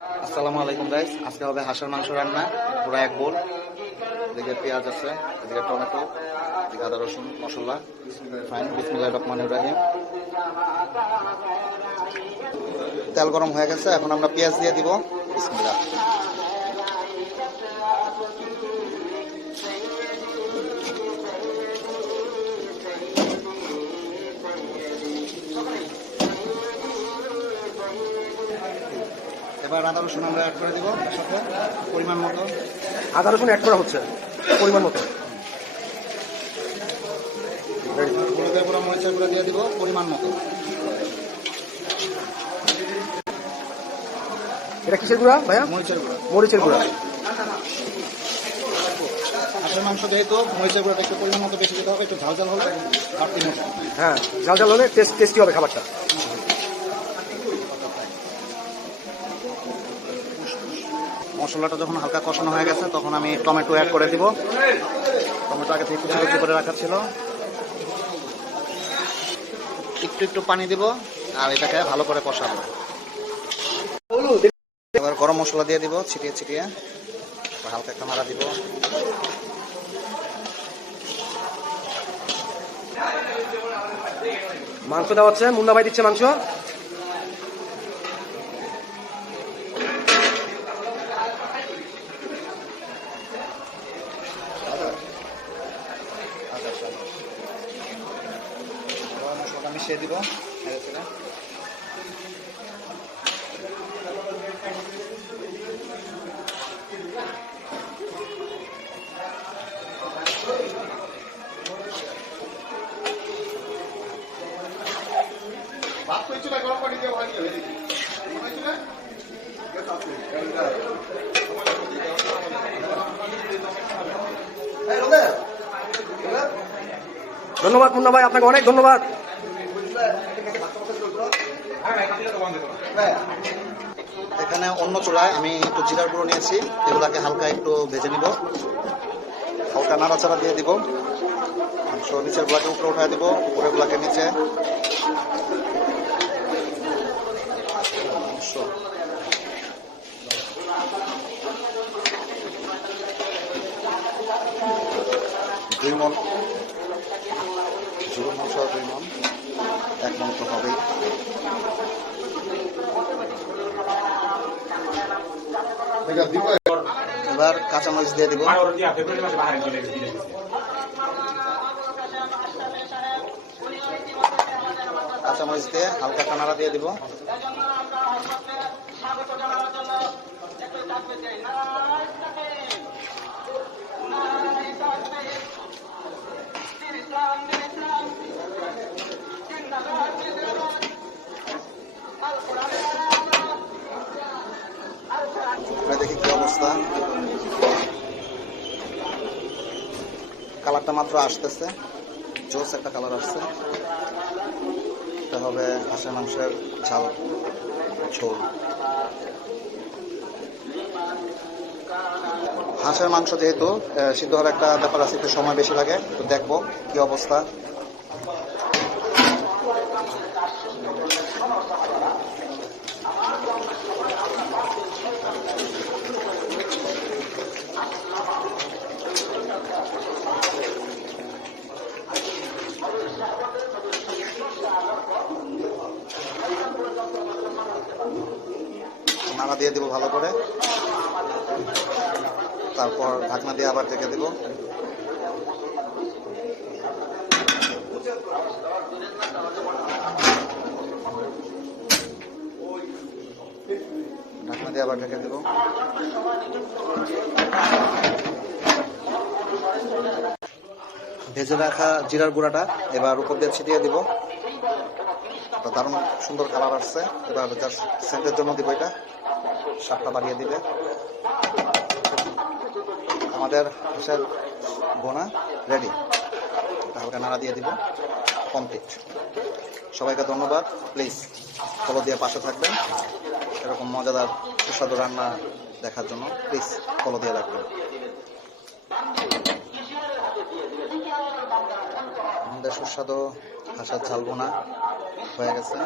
আসসালামু আলাইকুম গাইস, আজকে হবে হাঁসের মাংস রান্না। পুরো এক বোল। এদিকে পেঁয়াজ আছে, এদিকে টমেটো, এদিকে আদা রসুন মশলা। ফাইন, বিসমিল্লাহির রহমানির রহিম। তেল গরম হয়ে গেছে, এখন আমরা পেঁয়াজ দিয়ে দিব। বিসমিল্লাহ। এবার আদা রসুন আমরা অ্যাড করে দিব এর সাথে পরিমাণ মতো। আদা রসুন অ্যাড করা হচ্ছে পরিমাণ মতো। হলুদের গুঁড়া মরিচের গুঁড়া দিয়ে দিব পরিমাণ মতো। এটা কিসের গুঁড়া ভাইয়া? মরিচের গুঁড়া। মরিচের গুঁড়া। হাঁসের মাংস যেহেতু মরিচের গুঁড়াটা একটু পরিমাণ মতো বেশি দিতে হবে, একটু ঝাল ঝাল হলে ঘাটতি মশলা। হ্যাঁ, ঝাল ঝাল হলে টেস্টি হবে খাবারটা। মশলাটা যখন হালকা কষানো হয়ে গেছে তখন আমি টমেটো অ্যাড করে দিব। টমেটো আগে থেকে কুচি কুচি করে রাখা ছিল। একটু একটু পানি দিব আর এটাকে ভালো করে কষাবো। এবার গরম মশলা দিয়ে দিব ছিটিয়ে ছিটিয়ে, হালকা একটা নাড়া দিব। মাংস দেওয়া হচ্ছে, মুন্না ভাই দিচ্ছে মাংস। মশলাটা মিশিয়ে দিব। ধন্যবাদ মুন্না ভাই, আপনাকে অনেক ধন্যবাদ। এখানে অন্য চুলায় আমি একটু জিরার গুঁড়ো নিয়েছি, এগুলাকে হালকা একটু ভেজে নিব। হালকা নাড়াচাড়া দিয়ে দিব। নিচের গুলাকে উপরে উঠায় দিব, উপরের গুলাকে নিচে। দুই মন জোর মাংস, 2 মন, 1 মন তো হবেই। এবার কাঁচামরিচ দিয়ে দিব। কাঁচামরিচ দিয়ে হালকা কানাড়া দিয়ে দিব। দেখি কি অবস্থা। কালারটা মাত্র আসতেছে, জোস একটা কালার আসছে। এটা হবে হাঁসের মাংসের ঝাল ঝোল। হাঁসের মাংস যেহেতু সিদ্ধ হওয়ার একটা ব্যাপার আছে, একটু সময় বেশি লাগে। তো দেখবো কি অবস্থা। নাড়া দিয়ে দিব ভালো করে, তারপর ঢাকনা দিয়ে আবার ঢেকে দিব। ঢাকনা দিয়ে আবার ঢেকে দিব। ভেজে রাখা জিরার গুঁড়াটা এবার উপর দিয়ে ছিটিয়ে দিব। দারুণ সুন্দর কালার আসছে। এবার জাস্ট সেন্টের জন্য দিব, এটা স্বাদটা বাড়িয়ে দিবে। আমাদের হাঁসের বোনা রেডি। হালকা নাড়া দিয়ে দিব, কমপ্লিট। সবাইকে ধন্যবাদ। প্লিজ ফলো দিয়ে পাশে থাকবেন। এরকম মজাদার সুস্বাদু রান্না দেখার জন্য প্লিজ ফলো দিয়ে রাখবেন। আমাদের সুস্বাদু হাঁসের ঝাল বোনা হয়ে গেছে।